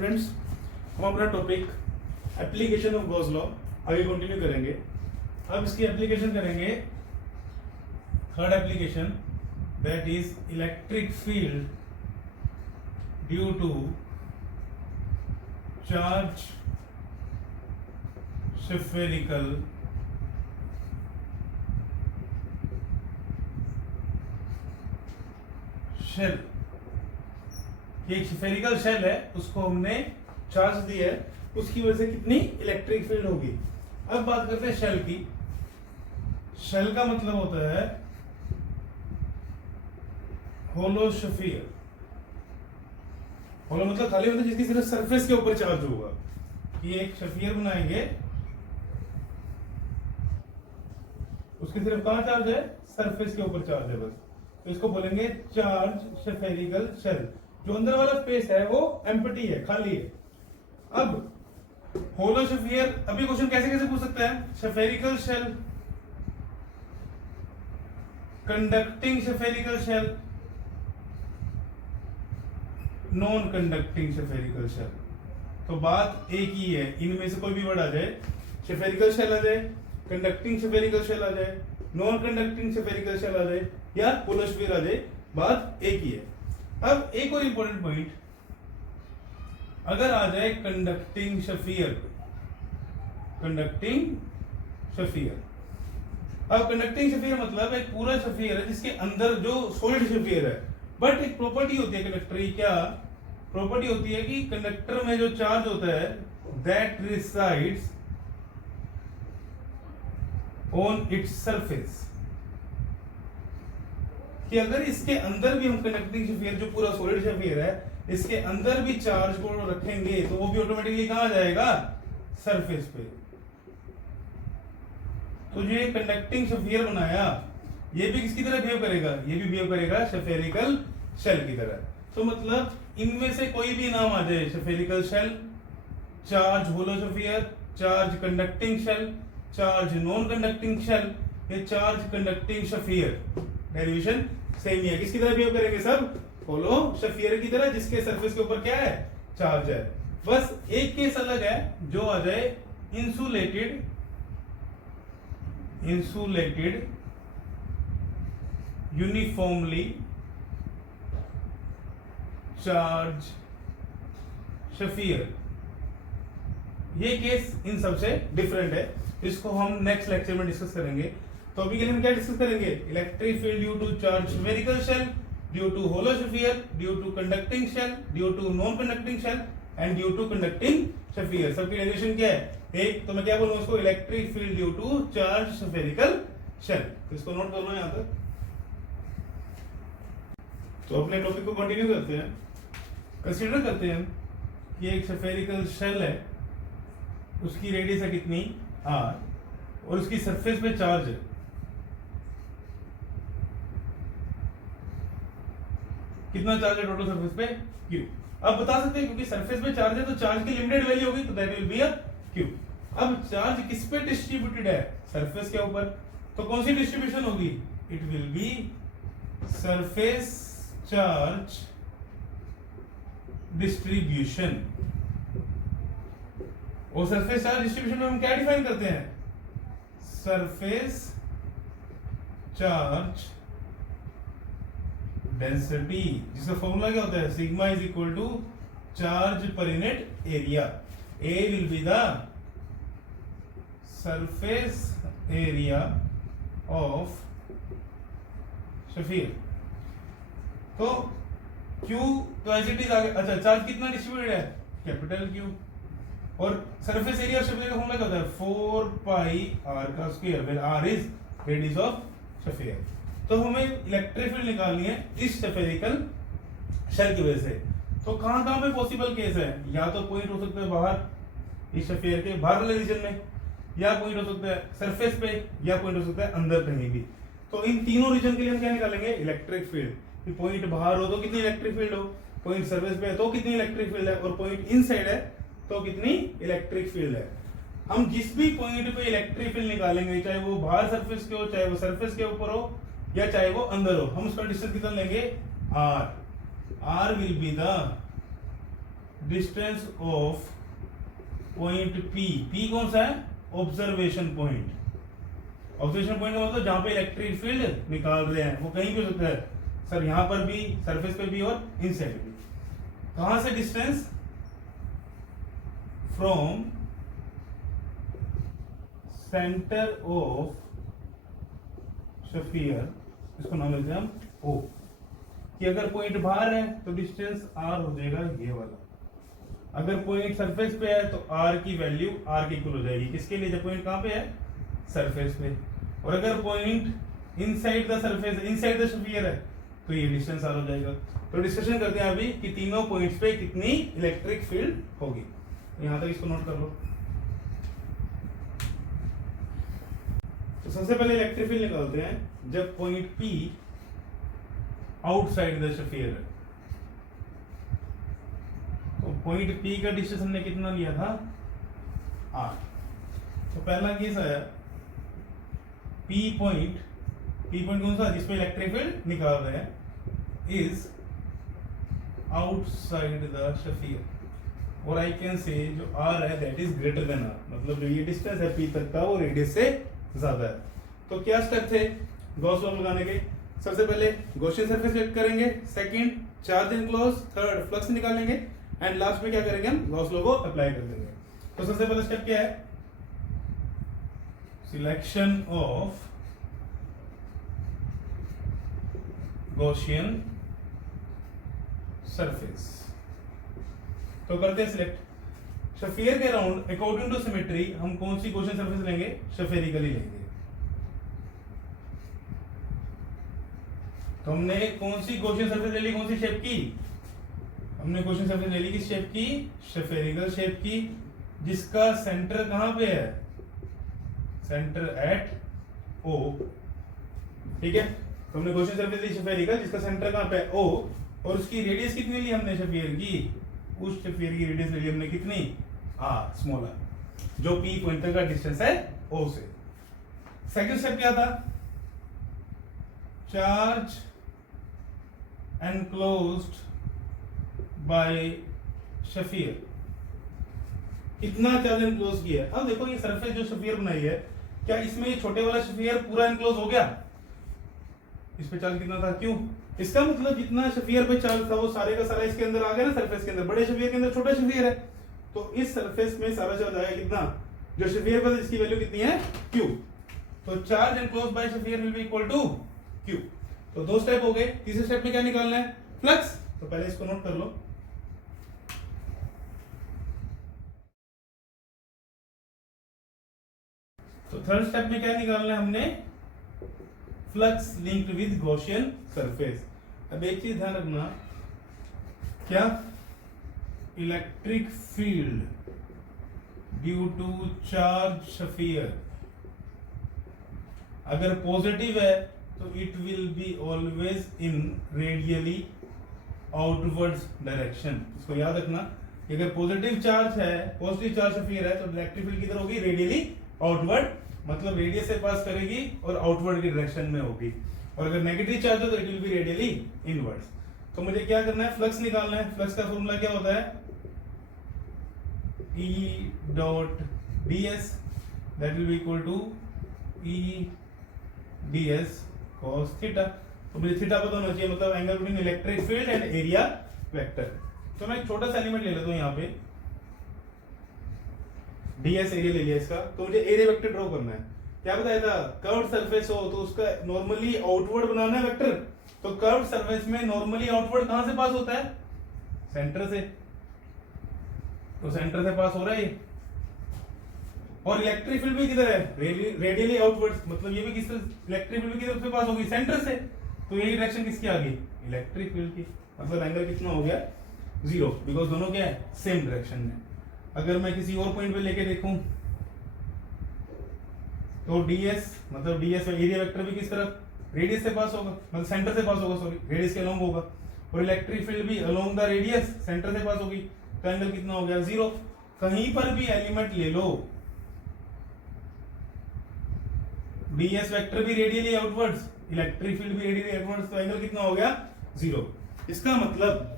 Students, हम अपना topic application of Gauss law आगे कंटिन्यू करेंगे। अब इसकी एप्लीकेशन करेंगे third application, that is electric field due to charge spherical shell. एक स्फेरिकल शेल है, उसको हमने चार्ज दिया है, उसकी वजह से कितनी इलेक्ट्रिक फील्ड होगी। अब बात करते हैं शेल की। शेल का मतलब होता है होलो स्फीयर। होलो मतलब खाली होता है जिसकी सिर्फ सरफेस के ऊपर चार्ज होगा। ये एक स्फीयर बनाएंगे, उसकी सिर्फ कहां चार्ज है? सरफेस के ऊपर चार्ज है बस। तो इसको बोलेंगे चार्ज स्फेरिकल शेल। जो अंदर वाला स्पेस है वो एम्प्टी है, खाली है। अब होलो स्फीयर, अभी क्वेश्चन कैसे कैसे पूछ सकता है? Spherical shell, conducting spherical shell, non conducting spherical shell. तो बात एक ही है, इनमें से कोई भी वर्ड आ जाए, स्फेरिकल शेल आ जाए, कंडक्टिंग स्फेरिकल शेल आ जाए, नॉन कंडक्टिंग स्फेरिकल शेल आ जाए या होलो स्फीयर आ जाए, बात एक ही है। अब एक और इंपॉर्टेंट पॉइंट, अगर आ जाए कंडक्टिंग स्फीयर, कंडक्टिंग स्फीयर। अब कंडक्टिंग स्फीयर मतलब एक पूरा स्फीयर है जिसके अंदर जो सॉलिड स्फीयर है, बट एक प्रॉपर्टी होती है कंडक्टर की। क्या प्रॉपर्टी होती है? कि कंडक्टर में जो चार्ज होता है that resides on its surface. कि अगर इसके अंदर भी हम कंडक्टिंग स्फीयर, जो पूरा सॉलिड स्फीयर है, इसके अंदर भी चार्ज को रखेंगे तो वो भी ऑटोमेटिकली कहां जाएगा? सरफेस पे। तो जो कंडक्टिंग स्फीयर बनाया, ये भी किसकी तरह बिहेव करेगा? ये भी बिहेव करेगा स्फेरिकल शेल की तरह। तो मतलब इनमें से कोई भी नाम आ जाए, spherical shell, charge hollow sphere, charge conducting shell, charge non conducting shell, ये charge conducting sphere, derivation same ही है। किसकी तरह बिहेव करेंगे? सब होलो स्फीयर की तरह, जिसके सरफेस के ऊपर क्या है? चार्ज है। बस एक केस अलग है, जो आ जाए insulated, insulated uniformly charge sphere. ये केस इन सबसे डिफरेंट है, इसको हम नेक्स्ट लेक्चर में डिस्कस करेंगे। तो अभी के लिए हम क्या डिस्कस करेंगे? Electric field due to charge spherical shell, due to hollow sphere, due to conducting shell, due to non conducting shell and due to conducting sphere. सबकी डेरिवेशन क्या है? एक तो मैं क्या बोलूंगा उसको? Electric field due to charge spherical shell. तो इसको नोट कर लो यहां तक। तो अपने टॉपिक को कंटिन्यू करते हैं। कंसीडर करते हैं कि एक स्फेरिकल शेल है, उसकी रेडियस है कितनी? r, और उसकी सरफेस पे चार्ज है कितना? चार्ज है टोटल सरफेस पे? q। अब बता सकते हैं क्योंकि सरफेस पे चार्ज है तो चार्ज की लिमिटेड वैल्यू होगी, तो that will be a q। अब चार्ज किस पे डिस्ट्रीब्यूटेड है? सरफेस के ऊपर। तो कौन सी डिस्ट्रीब्यूशन होगी? It will be surface charge distribution. और सरफेस चार्ज डिस्ट्रीब्यूशन में हम क्या डिफाइन करते हैं? सरफेस चार्ज डेंसिटी, जिसका फॉर्मूला क्या होता है? Sigma is equal to charge per unit area. A will be the surface area of sphere. तो Q तो एज इट इज आ गया। अच्छा, चार्ज कितना डिस्ट्रीब्यूटेड है? Capital Q। और सरफेस एरिया ऑफ स्फीयर का फॉर्मूला क्या होता है? 4 पाई r का square, where r is radius of sphere. तो हमें इलेक्ट्रिक फील्ड निकालनी है इस स्फेरिकल शेल की वजह से। तो कहां कहां पे पॉसिबल केस है? या तो पॉइंट हो सकता है बाहर, इस स्फीयर के बाहर वाले रीजन में, या पॉइंट हो सकता है सरफेस पे, या पॉइंट हो सकता है अंदर कहीं भी। तो इन तीनों रीजन के लिए हम क्या निकालेंगे? Electric field. कि पॉइंट बाहर हो तो कितनी इलेक्ट्रिक फील्ड हो, पॉइंट सरफेस पे है तो कितनी इलेक्ट्रिक फील्ड है, और पॉइंट इनसाइड है तो कितनी इलेक्ट्रिक फील्ड है। हम जिस भी पॉइंट पे इलेक्ट्रिक फील्ड निकालेंगे, चाहे वो बाहर सरफेस के हो, चाहे वो सरफेस के ऊपर हो, या चाहे वो अंदर हो, हम उसका डिस्टेंस कितना लेंगे? r। r will be the distance of point P, P कौन सा है, ऑब्जर्वेशन पॉइंट। ऑब्जर्वेशन पॉइंट का मतलब जहां पे इलेक्ट्रिक फील्ड निकाल रहे हैं वो कहीं भी हो सकता है सर, यहां पर भी, सरफेस पे भी और इनसाइड भी। कहां से distance, from centre of sphere, इसको नाम देते हैं हम ओ, कि अगर पॉइंट बाहर है तो डिस्टेंस आर हो जाएगा ये वाला, अगर पॉइंट सरफेस पे है तो आर की वैल्यू आर की इक्वल हो जाएगी, किसके लिए, जब पॉइंट कहां पे है, सरफेस पे। और अगर point inside the surface, inside the sphere है तो ये डिस्टेंस आर हो जाएगा। तो डिस्कशन करते हैं अभी कि तीनों पॉइंट्स पे कितनी इलेक्ट्रिक फील्ड होगी। तो यहां तक इसको नोट कर लो। तो सबसे पहले इलेक्ट्रिक फील्ड निकालते हैं जब point P outside the sphere है। तो पॉइंट पी का डिस्टेंस हमने कितना लिया था, आर। तो पहला केस आया पी पॉइंट कौन सा, जिसपे इलेक्ट्रिक फील्ड निकाल रहे हैं, इज आउटसाइड द स्फीयर, और आई कैन से जो आर है that is greater than R, मतलब जो ये डिस्टेंस है पी तक का वो रेडियस से ज्यादा है। तो क्या स्टेप थे गॉस लॉ लगाने के, सबसे पहले गॉसियन सरफेस सेट करेंगे, second charge enclose, third flux निकालेंगे, एंड लास्ट में क्या करेंगे हम गॉस लॉ को अप्लाई कर देंगे। तो सबसे पहला स्टेप क्या है, सिलेक्शन ऑफ गॉसियन सरफेस। तो करते हैं सिलेक्ट स्फीयर के अराउंड अकॉर्डिंग टू सिमेट्री हम कौन सी गॉसियन सरफेस लेंगे, स्फेरिकली लेंगे। तो हमने कौन सी गॉसियन सरफेस ले ली, कौन सी शेप की, हमने गॉसियन सरफेस ले ली किस शेप की, स्फेरिकल शेप की, जिसका सेंटर कहां पे है, सेंटर एट ओ, ठीक है। तो हमने गॉसियन सरफेस ली स्फेरिकल जिसका सेंटर कहां पे है ओ, और उसकी रेडियस कितनी ली हमने स्फीयर की, उस स्फीयर की रेडियस ली हमने कितनी, आर, स्मॉल आर, जो पी पॉइंट तक का डिस्टेंस है ओ से। सेकंड स्टेप क्या था, चार्ज enclosed by स्फीयर, कितना चार्ज एनक्लोज किया है। अब देखो ये सरफेस जो स्फीयर बनाई है, क्या इसमें ये छोटे वाला स्फीयर पूरा एनक्लोज हो गया, इस पे चार्ज कितना था, क्यों, इसका मतलब जितना स्फीयर पे चार्ज था वो सारे का सारा इसके अंदर आ गया ना, सरफेस के अंदर, बड़े स्फीयर के अंदर छोटा स्फीयर है, तो इस सरफेस में सारा चार्ज आया कितना, जो स्फीयर पर इसकी वैल्यू कितनी है, क्यू। तो charge enclose by sphere will be equal to Q. तो दो स्टेप हो गए, तीसरे स्टेप में क्या निकालना है, फ्लक्स। तो पहले इसको नोट कर लो, तो थर्ड स्टेप में क्या निकालना है हमने, flux linked with Gaussian surface. अब एक चीज ध्यान रखना, क्या electric field due to charge sphere अगर पॉजिटिव है तो it will be always in radially outwards direction. इसको याद रखना कि अगर पॉजिटिव चार्ज है, पॉजिटिव चार्ज स्फीयर है तो इलेक्ट्रिक फील्ड किधर होगी, रेडियली आउटवर्ड, मतलब रेडियस से पास करेगी और आउटवर्ड की डायरेक्शन में होगी। और अगर नेगेटिव चार्ज है तो it will B radially inwards. तो मुझे क्या करना है, फ्लक्स निकालना है। फ्लक्स का फॉर्मूला क्या होता है, E dot ds that will be equal to E ds cos theta. तो मुझे थीटा पता होना चाहिए, मतलब angle between electric field and area vector. तो मैं एक छोटा सा एलिमेंट ले लेता हूं यहाँ पे, ds एरिया ले लिया इसका, तो मुझे एरिया वेक्टर ड्रॉ करना है। क्या बताया था, कर्व्ड सरफेस हो तो उसका नॉर्मली आउटवर्ड बनाना है वेक्टर। तो कर्व्ड सरफेस में नॉर्मली आउटवर्ड कहां से पास होता है, सेंटर से, तो सेंटर से पास हो रहा है ये। और इलेक्ट्रिक फील्ड भी किधर है, रेडियली आउटवर्ड्स, मतलब ये भी किस तरह, इलेक्ट्रिक फील्ड भी किधर से पास होगी, सेंटर से। तो यही डायरेक्शन किसकी आ गई, इलेक्ट्रिक फील्ड की, मतलब एंगल कितना हो गया, 0, बिकॉज दोनों क्या है, सेम डायरेक्शन में। अगर मैं किसी और पॉइंट पे लेके देखूं तो ds, मतलब ds एरिया वेक्टर भी किस तरफ, रेडियस से पास होगा, मतलब सेंटर से पास होगा, सॉरी, रेडियस के अलोंग होगा। और इलेक्ट्रिक फील्ड भी अलोंग द रेडियस, सेंटर से पास होगी, तो एंगल कितना हो गया, 0। कहीं पर भी एलिमेंट ले लो, ds वेक्टर भी रेडियली आउटवर्ड्स, इलेक्ट्रिक फील्ड भी रेडियली आउटवर्ड्स, तो एंगल कितना हो गया, 0। इसका मतलब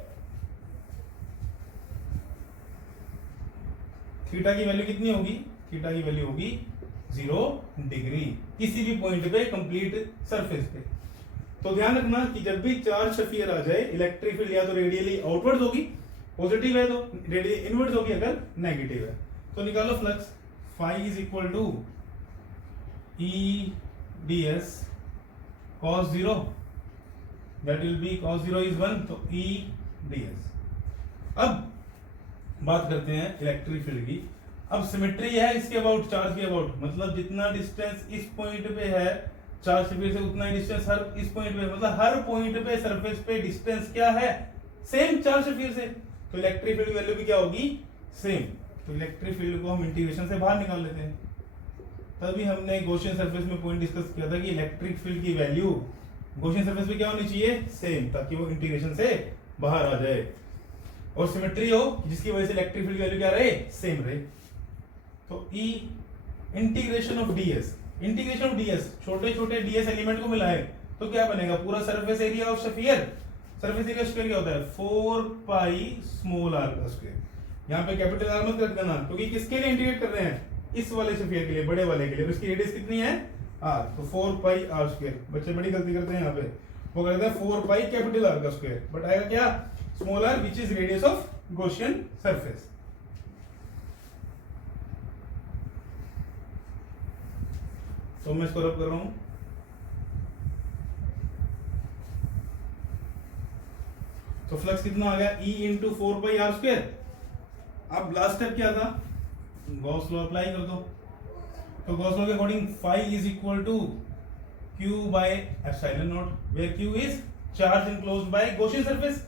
थीटा की वैल्यू कितनी होगी, थीटा की वैल्यू होगी 0 डिग्री किसी भी पॉइंट पे कंप्लीट सरफेस पे। तो ध्यान रखना कि जब भी चार्ज स्फीयर आ जाए, इलेक्ट्रिक फील्ड या तो रेडियली आउटवर्ड्स होगी, पॉजिटिव है तो रेडियली इनवर्ड्स होगी अगर नेगेटिव है। तो निकालो flux, phi is equal to E D S cos 0, that will be cos 0 is 1, तो E ds। अब बात करते हैं इलेक्ट्रिक फील्ड की। अब सिमेट्री है इसके अबाउट, चार्ज के अबाउट, मतलब जितना डिस्टेंस इस पॉइंट पे है चार्ज स्फीयर से उतना ही डिस्टेंस हर इस पॉइंट पे, मतलब हर पॉइंट पे सरफेस पे डिस्टेंस क्या है, सेम चार्ज स्फीयर से। तो इलेक्ट्रिक फील्ड की वैल्यू भी क्या होगी, सेम। तो इलेक्ट्रिक फील्ड को हम इंटीग्रेशन से बाहर निकाल लेते हैं। तभी हमने गॉसियन सरफेस में पॉइंट डिस्कस किया था कि इलेक्ट्रिक फील्ड की वैल्यू गॉसियन सरफेस पे क्या होनी चाहिए, सेम, ताकि वो इंटीग्रेशन से बाहर आ जाए और सिमेट्री हो जिसकी वजह से इलेक्ट्रिक फील्ड की वैल्यू क्या रहे, सेम रहे। तो E integration of ds, integration of ds, छोटे छोटे ds एलिमेंट को मिलाए तो क्या बनेगा, पूरा surface area of sphere. Surface area square क्या होता है, 4 पाई स्मॉल r का स्क्वायर। यहाँ पे कैपिटल R मत करना क्योंकि किसके लिए इंटीग्रेट कर रहे हैं, इस वाले स्फीयर के लिए, बड़े वाले के लिए। तो इसकी रेडियस कितनी है, r, तो 4 पाई r स्क्वायर। बच्चे बड़ी गलती करते हैं यहाँ पे, वो करते हैं 4 पाई कैपिटल R का स्क्वायर, बट आएगा क्या, small r which is radius of Gaussian surface. तो मैं इसको रब कर रहा हूं। तो फ्लक्स कितना आ गया, E into 4 pi r square. अब लास्ट स्टेप क्या था, गॉस लॉ अप्लाई कर दो। तो गॉस लॉ के according phi is equal to Q by epsilon naught, where Q is charge enclosed by Gaussian surface.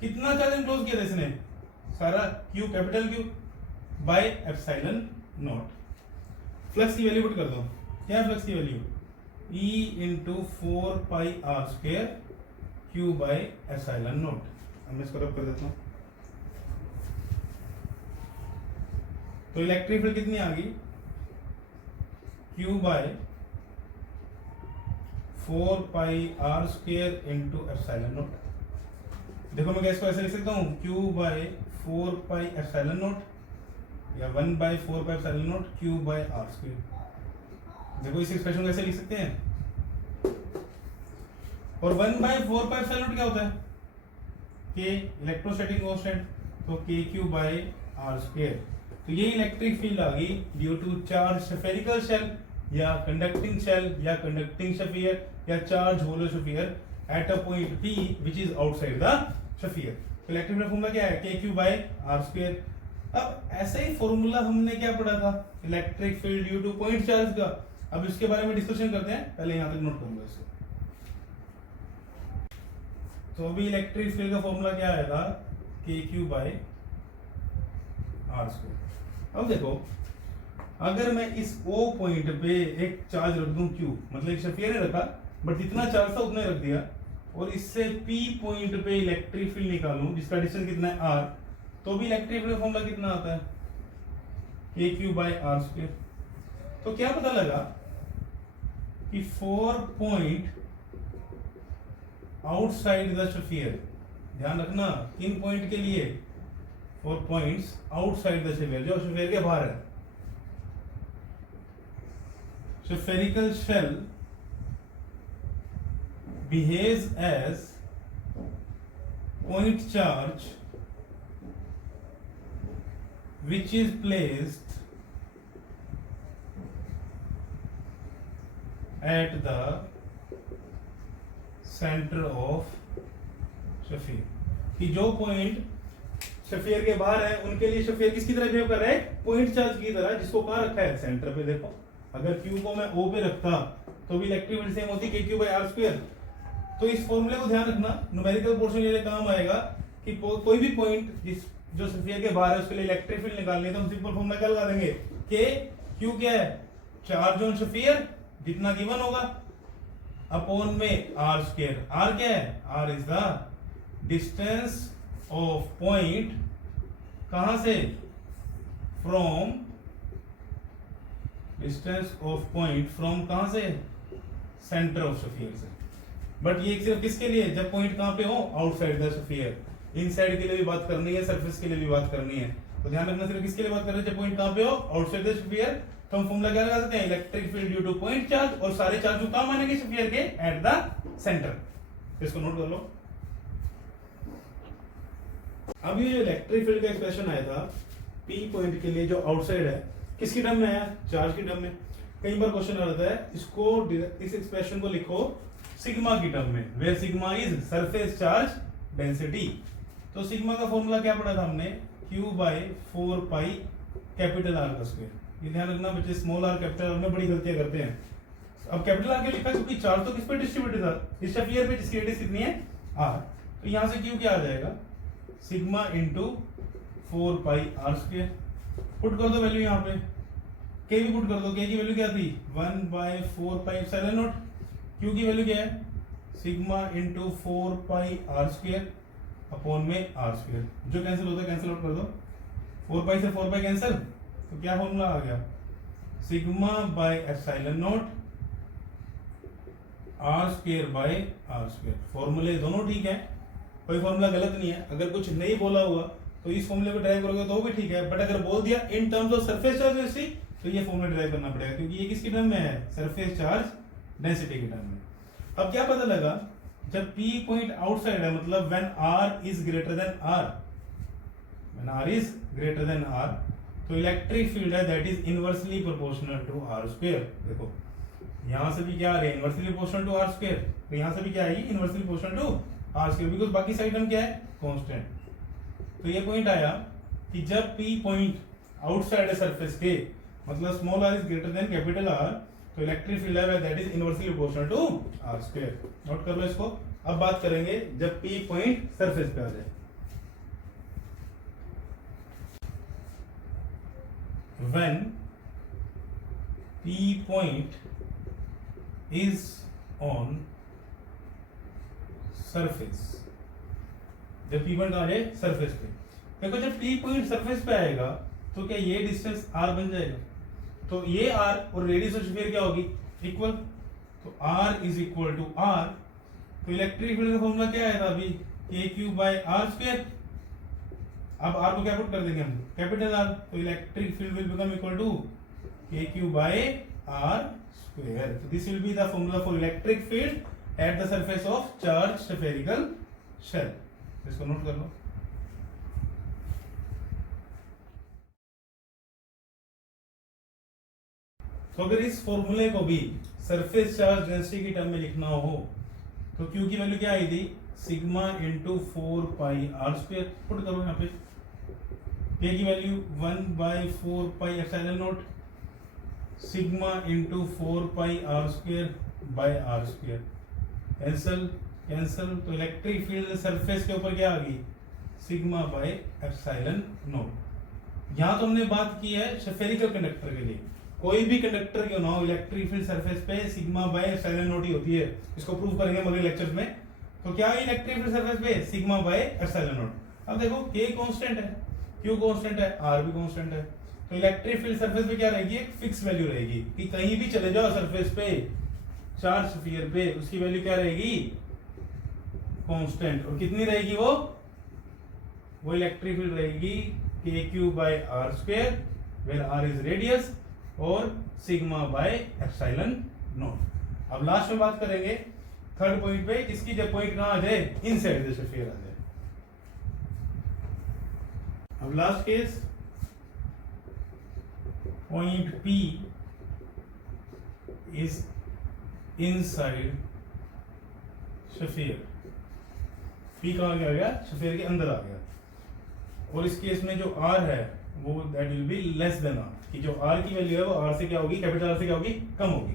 कितना चार्ज इनक्लोज किया था इसने, सारा Q, capital Q by epsilon naught. Flux की वैल्यू पुट कर दो, क्या है फ्लक्स की value, E into 4 pi r square Q by epsilon naught. अब मैं इसको रब कर देता हूं। तो इलेक्ट्रिक फील्ड कितनी आ गई, Q by 4 pi r square into epsilon naught. देखो मैं इसको ऐसे लिख सकता हूँ, Q by 4 pi epsilon naught या 1 by 4 pi epsilon naught Q by r square. देखो इस एक्सप्रेशन को ऐसे लिख सकते हैं। और 1 बाय 4 पाई एप्सिलॉन नॉट क्या होता है, K इलेक्ट्रोस्टैटिक कांस्टेंट, तो KQ बाय r स्क्वायर। तो ये इलेक्ट्रिक फील्ड आ गई due to charge spherical shell या कंडक्टिंग शेल या कंडक्टिंग स्फीयर या charge hollow sphere at a point P which is outside the sphere. तो इलेक्ट्रिक फील्ड फॉर्मूला क्या है, KQ बाय r स्क्वायर। अब ऐसा ही फॉर्मूला हमने क्या पढ़ा था, electric field due two point charge का। अब इसके बारे में डिस्कशन करते हैं, पहले यहां तक नोट करूंगा इसको। तो अभी इलेक्ट्रिक फील्ड का फॉर्मूला क्या आया था, KQ बाय r स्क्वायर। अब देखो अगर मैं इस O पॉइंट पे एक चार्ज रख दूं Q, मतलब एक स्फीयर ने रखा बट जितना चार्ज था उतना ही रख दिया, और इससे P पॉइंट पे इलेक्ट्रिक फील्ड निकालूं जिसका डिस्टेंस कितना है r, तो भी इलेक्ट्रिक फील्ड फॉर्मूला कितना आता है, KQ बाय r स्क्वायर। तो क्या पता लगा कि 4 पॉइंट आउटसाइड द स्फीयर, ध्यान रखना किन पॉइंट के लिए, 4 पॉइंट्स आउटसाइड द स्फीयर, जो स्फीयर के बाहर है। Spherical shell behaves as point charge which is placed at the center of sphere. कि जो पॉइंट स्फीयर के बाहर है उनके लिए स्फीयर किसकी तरह बिहेव कर रहा है, पॉइंट चार्ज की तरह, जिसको कहां रखा है, सेंटर पे। देखो अगर Q को मैं O पे रखता तो भी इलेक्ट्रिक फील्ड सेम होती, KQ बाय r स्क्वायर। तो इस फॉर्मूले को ध्यान रखना, न्यूमेरिकल पोर्शन के लिए काम आएगा कि कोई भी पॉइंट जिस जो स्फीयर के बाहर है उसके लिए इलेक्ट्रिक फील्ड निकालनी है, तो हम सिंपल फॉर्मूला क्या लगा देंगे, K Q क्या है, चार्ज ऑन स्फीयर जितना गिवन होगा अपॉन में r स्क्वायर। r क्या है, r is the distance of point, कहां से, from, distance of point from कहां से, सेंटर ऑफ स्फीयर से। बट ये सिर्फ किसके लिए, जब पॉइंट कहां पे हो, आउटसाइड द स्फीयर। इनसाइड के लिए भी बात करनी है, सरफेस के लिए भी बात करनी है। तो ध्यान रखना सिर्फ किसके लिए बात कर रहे हैं, जब पॉइंट कहां पे हो, आउटसाइड द स्फीयर, तो हम फॉर्मूला क्या लगा सकते हैं, electric field due two point charge, और सारे चार्ज कहां मानेंगे, स्फीयर के एट द सेंटर। इसको नोट कर लो। अब ये जो इलेक्ट्रिक फील्ड का एक्सप्रेशन आया था पी पॉइंट के लिए जो आउटसाइड है, किसकी टर्म में आया, चार्ज की टर्म में। कई बार क्वेश्चन आता है इसको, इस एक्सप्रेशन को लिखो सिग्मा की टर्म में, where sigma is surface charge density. तो सिग्मा का फॉर्मूला क्या पढ़ा था हमने, Q by 4 pi capital R का स्क्वायर। ये ध्यान रखना बच्चे, स्मॉल आर कैपिटल आर में बड़ी गलतियां करते हैं। अब कैपिटल आर के लिखा क्योंकि चार्ज तो किस पे डिस्ट्रीब्यूटेड था, इस स्फीयर पे, जिसकी रेडियस कितनी है r। तो यहां से Q क्या आ जाएगा, sigma into 4 pi R square. Put कर दो वैल्यू यहाँ पे, K भी पुट कर दो, K की वैल्यू क्या थी 1 by 4 pi epsilon naught, Q की वैल्यू क्या है sigma into 4 pi R square upon में आर स्क्वायर। जो कैंसिल होता है कैंसिल आउट कर दो, 4 पाई से 4 पाई कैंसिल, तो क्या फॉर्मूला आ गया, sigma by epsilon naught R square by R square. फॉर्मूले दोनों ठीक है, कोई फॉर्मूला गलत नहीं है। अगर कुछ नहीं बोला हुआ तो इस फॉर्मूले को ड्राइव करोगे तो भी ठीक है, बट अगर बोल दिया in terms of surface charge density तो ये फॉर्मूला ड्राइव करना पड़ेगा, क्योंकि ये किसकी टर्म में है, सरफेस चार्ज डेंसिटी की टर्म में। अब क्या पता लगा, जब P पॉइंट आउटसाइड है, मतलब when R is greater than R, when R is greater than R, तो इलेक्ट्रिक फील्ड है that is inversely proportional to R square. देखो यहां से भी क्या आ रहा है, inversely proportional to R square, तो यहां से भी क्या आएगी, inversely proportional to R square, because बाकी साइड टर्म क्या है, कांस्टेंट। तो ये पॉइंट आया कि जब P पॉइंट आउटसाइड है सरफेस के, मतलब small r is greater than capital R, तो इलेक्ट्रिक फील्ड है that is inversely proportional to R square. Note कर लो इसको। अब बात करेंगे जब P पॉइंट सरफेस पे आ जाए। When P point is on surface, जब P पॉइंट आ जाए सरफेस पे, देखो जब P पॉइंट सरफेस पे आएगा तो क्या ये डिस्टेंस R बन जाएगा, तो ये R और रेडियस ऑफ स्फीयर क्या होगी, इक्वल। तो R is equal to R, तो इलेक्ट्रिक फील्ड का फॉर्मूला क्या आया था अभी, KQ बाय R स्क्वायर। अब R को क्या पुट कर देंगे हम, कैपिटल R, तो electric field will become equal to KQ by R square. तो this will be the formula for electric field at the surface of charge spherical shell. इसको note कर लो। तो अगर इस फॉर्मूले को भी सरफेस चार्ज डेंसिटी की टर्म में लिखना हो तो Q की वैल्यू क्या आई थी, sigma into 4 pi R square. Put करो यहाँ पे, K की value 1 by 4 pi epsilon naught sigma into 4 pi R square by R square. Cancel cancel, तो इलेक्ट्रिक फील्ड सरफेस के ऊपर क्या आ गई, सिग्मा बाय एप्सिलॉन नॉट। यहाँ तो हमने बात की है स्फेरिकल कंडक्टर के लिए, कोई भी कंडक्टर क्यों ना हो, इलेक्ट्रिक फील्ड सरफेस पे सिग्मा बाय एप्सिलॉन नॉट ही होती है। इसको प्रूव करेंगे अगले लेक्चर में। तो क्या है इलेक्ट्रिक फील्ड सरफेस पे, सिग्मा बाय एप्सिलॉन नॉट। अब देखो K कांस्टेंट है, Q कांस्टेंट है, R भी कांस्टेंट है, तो इलेक्ट्रिक फील्ड सरफेस पे क्या रहेगी, एक फिक्स वैल्यू रहेगी कि कहीं भी चले जाओ सरफेस पे, चार्ज स्फीयर पे, उसकी वैल्यू क्या रहेगी, कांस्टेंट। और कितनी रहेगी वो इलेक्ट्रिक फील्ड रहेगी KQ by R square, where R is radius, और सिग्मा बाय एप्सिलॉन नॉट। अब लास्ट में बात करेंगे थर्ड पॉइंट पे, इसकी जब पॉइंट कहां आ जाए, इनसाइड द स्फीयर आ जाए। अब last case, point P is inside sphere. P कहां आ गया, स्फीयर के अंदर आ गया, और इस केस में जो R है वो that will be less than R, कि जो R की वैल्यू है वो R से क्या होगी, कैपिटल R से क्या होगी, कम होगी।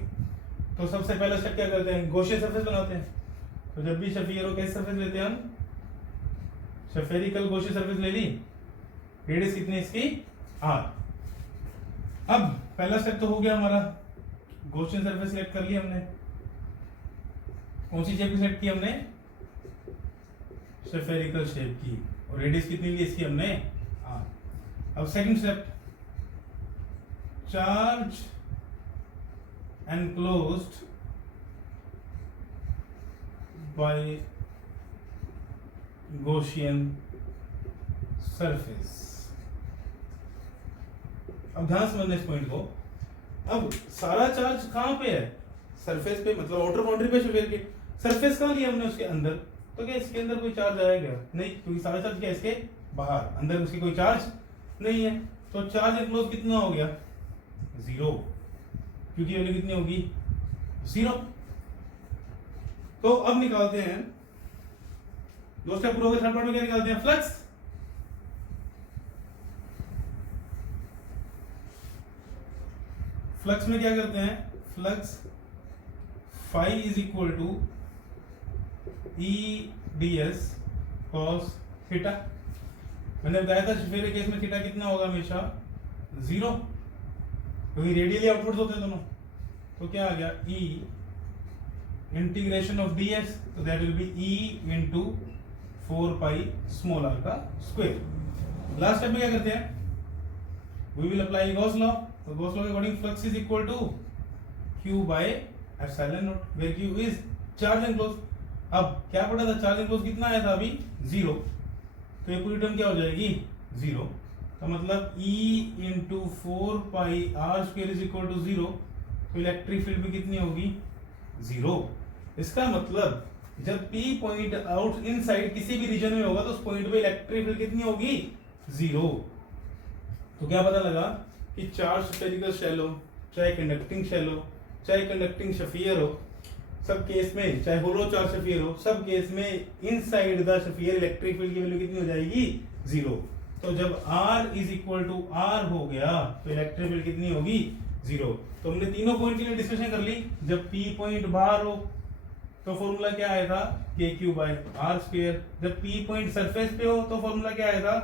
तो सबसे पहला स्टेप क्या करते हैं, गॉसियन सरफेस बनाते हैं। तो जब भी स्फीयर हो कैसे सरफेस लेते हैं हम, स्फेरिकल गॉसियन सरफेस ले ली, रेडियस कितनी इसकी R। अब पहला स्टेप तो हो गया हमारा, गॉसियन सरफेस सिलेक्ट कर लिया हमने। कौन सी शेप की सिलेक्ट की हमने, स्फेरिकल शेप की, और रेडियस कितनी ली इसकी हमने R। अब second step, charge enclosed by Gaussian surface। अब ध्यान से समझना इस पॉइंट को। अब सारा चार्ज कहाँ पे है, सरफेस पे, मतलब आउटर बाउंड्री पे स्फीयर के। सरफेस कहाँ लिया हमने उसके अंदर, तो क्या इसके अंदर कोई चार्ज आएगा नहीं, क्योंकि सारा चार्ज क्या है इसके बाहर, अंदर उसकी कोई चार्ज नहीं है। तो चार्ज एनक्लोज कितना हो गया, 0, क्योंकि वैल्यू कितनी होगी 0। तो अब निकालते हैं, दो स्टेप पूरा हो गया, थर्ड पार्ट में क्या निकालते हैं, फ्लक्स। फ्लक्स में क्या करते हैं, flux phi is equal to E D S cos theta. मैंने बताया था स्फीयर के केस में थीटा कितना होगा, हमेशा 0, क्योंकि रेडियली आउटवर्ड होते हैं दोनों। तो क्या आ गया, E integration of D S, तो that will be E into 4 pi small R का स्क्वायर। लास्ट स्टेप में क्या करते हैं, we will apply Gauss law. तो गॉस लॉ के according flux is equal to Q by epsilon naught, where Q is charge enclose. अब क्या पता था, चार्ज एनक्लोज कितना आया था अभी 0, तो ये पूरी टर्म क्या हो जाएगी 0। तो मतलब E into 4 pi R square is equal to 0, तो इलेक्ट्रिक फील्ड भी कितनी होगी 0। इसका मतलब जब P पॉइंट आउट इनसाइड किसी भी रीजन में होगा तो उस पॉइंट पे इलेक्ट्रिक फील्ड कितनी होगी 0। तो क्या पता लगा कि चार्ज स्फेरिकल शेल हो, चाहे कंडक्टिंग शेल हो, चाहे कंडक्टिंग स्फीयर हो, सब केस में, चाहे होलो चार्ज स्फीयर हो, सब केस में inside the sphere electric field की वैल्यू कितनी हो जाएगी 0। तो जब R is equal to R हो गया तो इलेक्ट्रिक फील्ड कितनी होगी 0। तो हमने तीनों पॉइंट की डिस्कशन कर ली। जब P पॉइंट बाहर हो तो फॉर्मूला क्या आया था, KQ बाय R स्क्वायर। जब P पॉइंट सरफेस पे हो तो फॉर्मूला क्या आया था,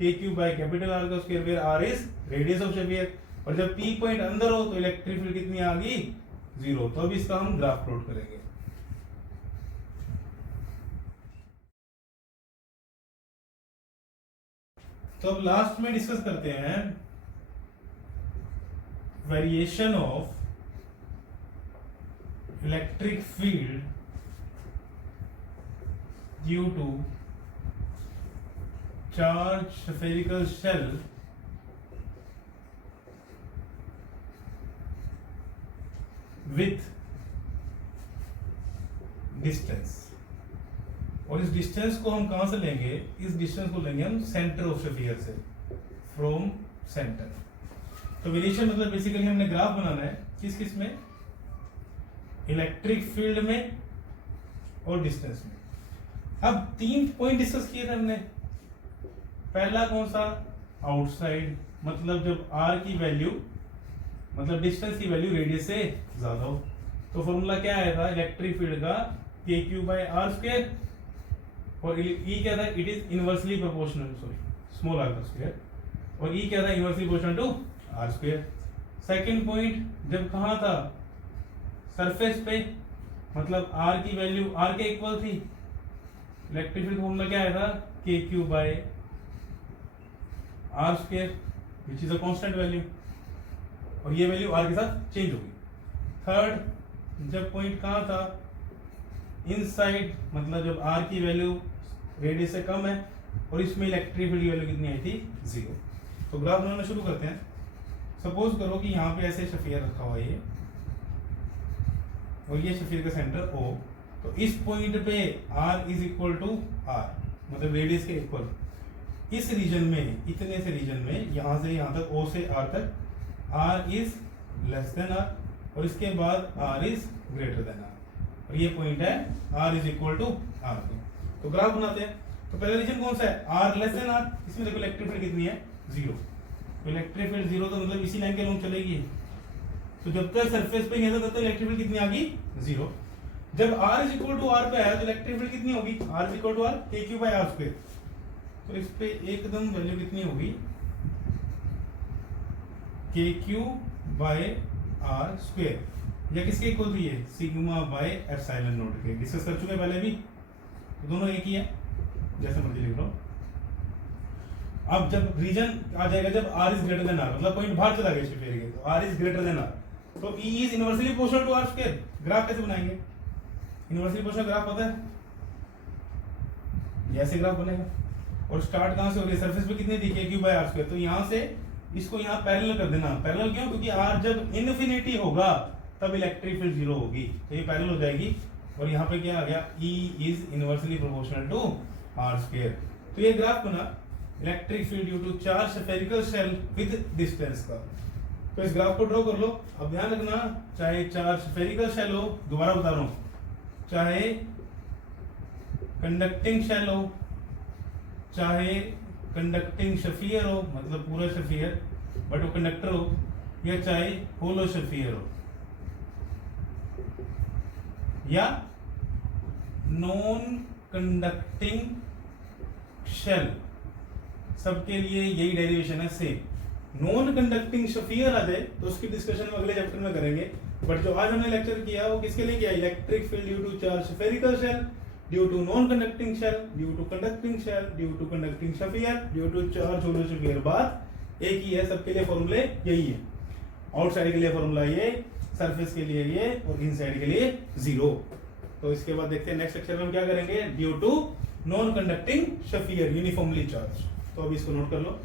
KQ बाय कैपिटल R का square, where R is radius of sphere. और जब P पॉइंट अंदर हो तो इलेक्ट्रिक फील्ड कितनी आ गई 0। तो अभी इसका हम ग्राफ प्लॉट करेंगे। तो अब लास्ट में डिस्कस करते हैं variation of electric field due to charge spherical shell with distance. और इस डिस्टेंस को हम कहां से लेंगे, इस डिस्टेंस को लेंगे हम सेंटर ऑफ स्फीयर से, फ्रॉम सेंटर। तो वेरिएशन मतलब बेसिकली हमने ग्राफ बनाना है किस किस में, इलेक्ट्रिक फील्ड में और डिस्टेंस में। अब 3 पॉइंट डिस्कस किए थे हमने। पहला कौन सा, आउटसाइड, मतलब जब R की वैल्यू, मतलब डिस्टेंस की वैल्यू रेडियस से ज्यादा हो। तो फॉर्मूला क्या आया था इलेक्ट्रिक फील्ड का, KQ बाय R स्क्वायर, और E क्या था, it is inversely proportional, sorry small r का स्क्वायर, और E क्या था, inversely proportional to R square. Second point, जब कहां था, सरफेस पे, मतलब R की वैल्यू R के इक्वल थी, इलेक्ट्रिक फील्ड फॉर्मूला क्या आया था, KQ by R square which is a constant value, और ये वैल्यू R के साथ चेंज होगी। थर्ड, जब पॉइंट कहां था, इनसाइड, मतलब जब R की वैल्यू रेडियस से कम है और इसमें इलेक्ट्रिक फील्ड की वैल्यू कितनी आई थी 0। तो ग्राफ बनाना शुरू करते हैं। सपोज करो कि यहाँ पे ऐसे स्फीयर रखा हुआ है और ये स्फीयर का सेंटर O, तो इस पॉइंट पे R is equal to R, मतलब रेडियस के इक्वल। इस रीजन में, इतने से रीजन में, यहाँ से यहाँ तक, O से R तक R is less than R, और इसके बाद R is greater than R, और ये पॉइंट है R is equal to R। तो ग्राफ बनाते हैं। तो पहला रीजन कौन सा है, R लेस देन R, इसमें देखो इलेक्ट्रिक फील्ड कितनी है 0। तो इलेक्ट्रिक फील्ड 0, तो मतलब इसी लाइन के लॉन्ग चलेगी। तो जब तक सरफेस पे नहीं था तब तक इलेक्ट्रिक फील्ड कितनी आ गई 0। जब R is equal to R पे आया तो इलेक्ट्रिक फील्ड कितनी होगी, R is equal to R KQ by R square. तो इस पे एकदम वैल्यू कितनी होगी, KQ बाय R स्क्वायर, या किसके इक्वल थी ये, सिग्मा बाय एप्सिलॉन नॉट के। डिस्कस कर चुके हैं पहले भी, तो दोनों एक ही है, जैसे मर्जी लिख लो। अब जब रीजन आ जाएगा जब R is greater than R, मतलब पॉइंट बाहर चला गया स्फीयर के, तो R is greater than R, तो E is inversely proportional to R square. Graph कैसे बनाएंगे, इनवर्सली प्रोपोर्शनल ग्राफ पता है, ऐसे ग्राफ बनेगा। और स्टार्ट कहां से हो रही है, सरफेस पे कितनी थी KQ बाय R स्क्वायर, तो यहां से इसको यहाँ पैरेलल कर देना। पैरेलल क्यों? क्योंकि आर जब इनफिनिटी होगा तब इलेक्ट्रिक फील्ड जीरो होगी, तो ये पैरेलल हो जाएगी। और यहाँ पे क्या आ गया, E is inversely proportional to R square. तो ये ग्राफ बना electric field due to charge spherical shell with distance का। तो इस ग्राफ को ड्रॉ कर लो। अब ध्यान रखना, चाहे चार्ज स्फेरिकल शेल हो, दोबारा बता रहा हूं, चाहे कंडक्टिंग शेल हो, चाहे कंडक्टिंग स्फीयर हो, मतलब पूरा स्फीयर बट वो कंडक्टर हो, या चाहे होलो स्फीयर हो, या नॉन कंडक्टिंग शेल, सबके लिए यही डेरिवेशन है सेम। नॉन कंडक्टिंग स्फीयर आ जाए तो उसकी डिस्कशन हम अगले चैप्टर में करेंगे, बट जो आज हमने लेक्चर किया वो किसके लिए किया, electric field due to charge spherical shell, due to non conducting shell, due to conducting shell, due to conducting sphere, due to charge hollow sphere. बात एक ही है, सबके लिए फॉर्मूले यही है। आउटसाइड के लिए फॉर्मूला ये, सरफेस के लिए ये, और इनसाइड के लिए जीरो। तो इसके बाद देखते हैं नेक्स्ट लेक्चर में हम क्या करेंगे, due to non conducting sphere uniformly charge. तो अभी इसको नोट कर लो।